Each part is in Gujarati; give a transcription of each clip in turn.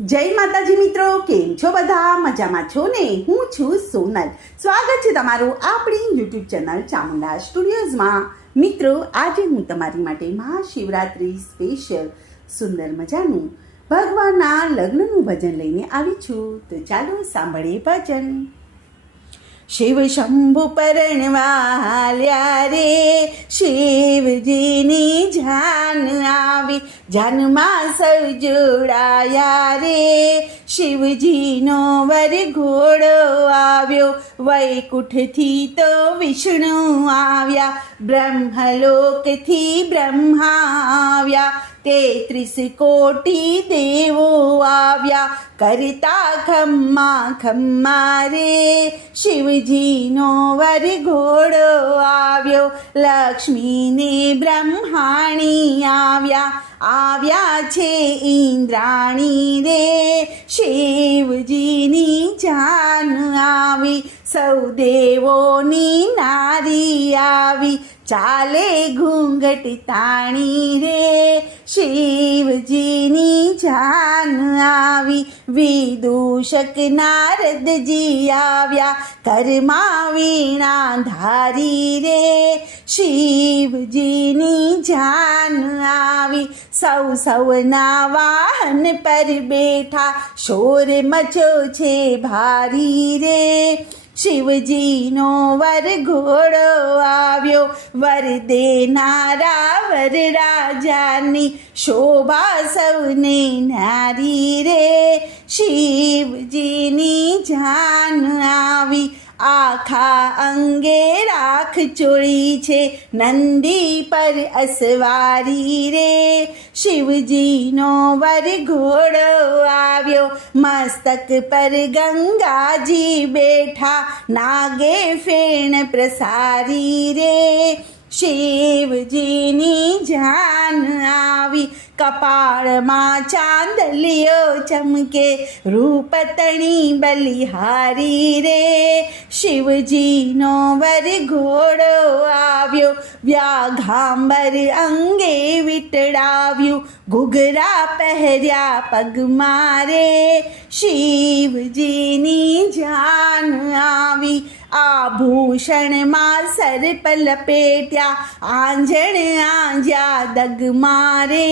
જય માતાજી મિત્રો, કેમ છો બધા? મજામાં છો ને? હું છું સોનલ. સ્વાગત છે તમારું આપણી યુટ્યુબ ચેનલ ચામુંડા સ્ટુડિયોઝમાં. મિત્રો, આજે હું તમારી માટે મહાશિવરાત્રી સ્પેશિયલ સુંદર મજાનું ભગવાનના લગ્નનું ભજન લઈને આવી છું. તો ચાલો સાંભળીએ ભજન. શિવ શંભુ પરણવાલ્યા રે, શિવજીની જાન આવી, જાનમાં સૌ જોડાયા રે. શિવજીનો વરઘોડો આવ્યો, વૈકુંઠથી તો વિષ્ણુ આવ્યા, બ્રહ્મલોકથી બ્રહ્મા આવ્યા, 33 કોટી દેવો આવ્યા, કરતા ખમ્મા ખમ્મા રે. શિવજીનો વરઘોડો આવ્યો, લક્ષ્મીને બ્રહ્માણી આવ્યા છે ઇન્દ્રાણી રે. શિવજીની જાન આવી, સૌ દેવોની નારી આવી, ચાલે ઘૂંઘટ તાણી રે. શિવજીની જાન આવી, વિદૂષક નારદજી આવ્યા, ઘરમાં વીણા ધારી રે. શિવજીની જાન આવી, સૌના વાહન પર બેઠા, શોર મચો છે ભારી રે. શિવજીનો વરઘોડો આવ્યો, વર દેનારા વરરાજાની, શોભા સૌને નારી રે. શિવજીની જાન આવી, આખા અંગે રાખ ચોળી છે, નંદી પર અસવારી રે. શિવજીનો વરઘોડો આવ્યો, મસ્તક પર ગંગાજી બેઠા, નાગે ફેણ પ્રસારી રે. શિવજીની જાન આવી, કપાળમાં ચાંદલિયો ચમકે, રૂપતણી બલિહારી રે. શિવજીનો વરઘોડો આવ્યો, વ્યાઘાંબર અંગે વીંટળાવ્યું, ઘૂઘરા પહેર્યા પગમાં રે. શિવજીની જાન આવી, આભૂષણમાં સર્પ લપેટ્યા, આંજણ આંજ્યા દગમાં રે.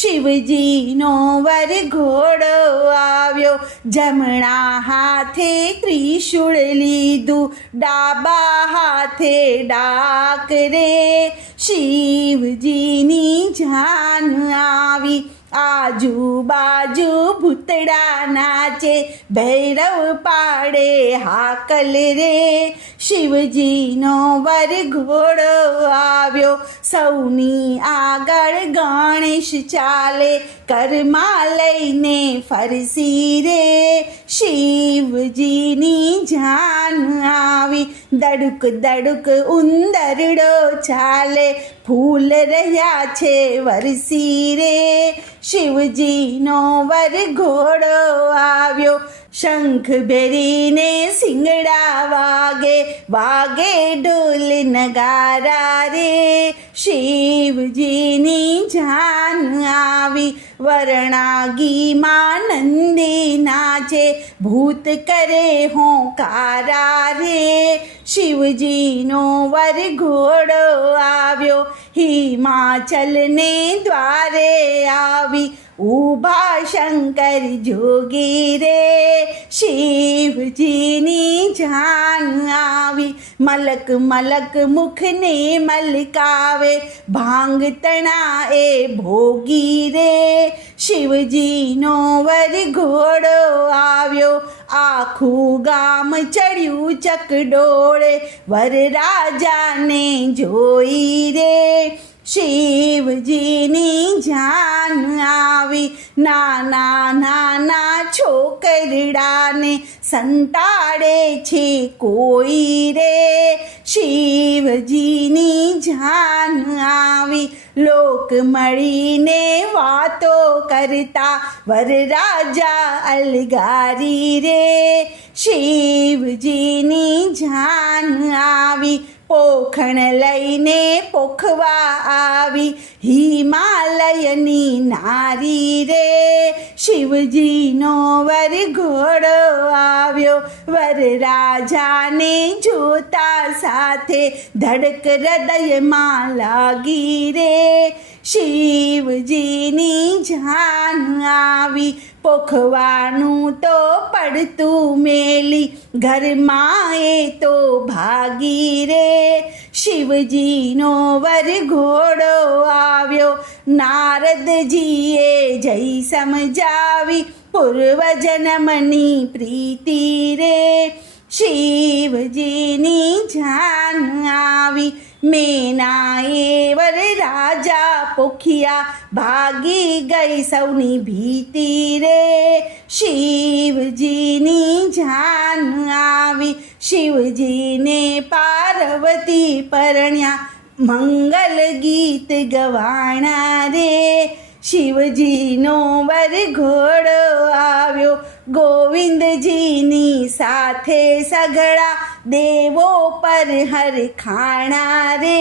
શિવજીનો વરઘોડો આવ્યો, જમણા હાથે ત્રિશૂળ લીધું, ડાબા હાથે ડાક રે. શિવજીની જાન આવી, આજુબાજુ ભૂતડા નાચે, ભૈરવ પાડે હાકલ રે. શિવજીનો વરઘોડો આવ્યો, સૌની આગળ ગણેશ ચાલે, ઘરમાં લઈને ફરસી રે. શિવજીની જાન આવી, દડુક દડુક ઉંદરડો ચાલે, ફૂલ રહ્યા છે વરસી રે. શિવજીનો વરઘોડો આવ્યો, શંખ ભેરીને સિંગડા વાગે, વાગે ઢોલ નગારા રે. શિવજીની જાન આવી, વરણાગીમાં નંદી નાચે, ભૂત કરે હોંકારા રે. શિવજીનો વરઘોડો આવ્યો, હિમાચલને દ્વારે આવી, ઊભા શંકર જોગી રે. શિવજીની જાન આવી, મલક મલક મુખને મલકાવે, ભાંગ તણા એ ભોગી રે. શિવજીનો વરઘોડો આવ્યો, આખું ગામ ચડ્યું ચકડોળે, વરરાજાને જોઈ રે. શિવજીની જાન આવી, નાના નાના છોકરડાને સંતાડે છે કોઈ રે. શિવજીની જાન આવી, લોક મળીને વાતો કરતા, વરરાજા અલગારી રે. શિવજીની જાન આવી, પોખણ લઈને પોખવા આવી હિમાલયની નારી રે શિવજીનો વરઘોડો આવ્યો વરરાજાને જોતા સાથે ધડક હૃદયમાં લાગી રે શિવજીની જાન આવી પોખવાનું તો પડતું મેલી ઘરમાં એ તો ભાગી રે શિવજીનો વરઘોડો આવ્યો નારદજીએ જય સમજાવી પૂર્વજન્મની પ્રીતિ રે શિવજીની જાન આવી મેનાએ વરરાજા પોખિયા ભાગી ગઈ સૌની ભીતિ રે શિવજીની જાન આવી શિવજીને પાર્વતી પરણ્યા મંગલ ગીત ગવાણા રે શિવજીનો વરઘોડો આવ્યો ગોવિંદજીની સાથે સઘળા દેવો પર હરખાણા રે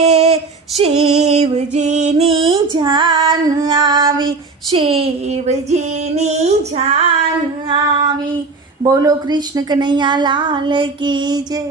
શિવજીની જાન આવી શિવજીની જાન આવી બોલો કૃષ્ણ કનૈયા લાલ કી જય।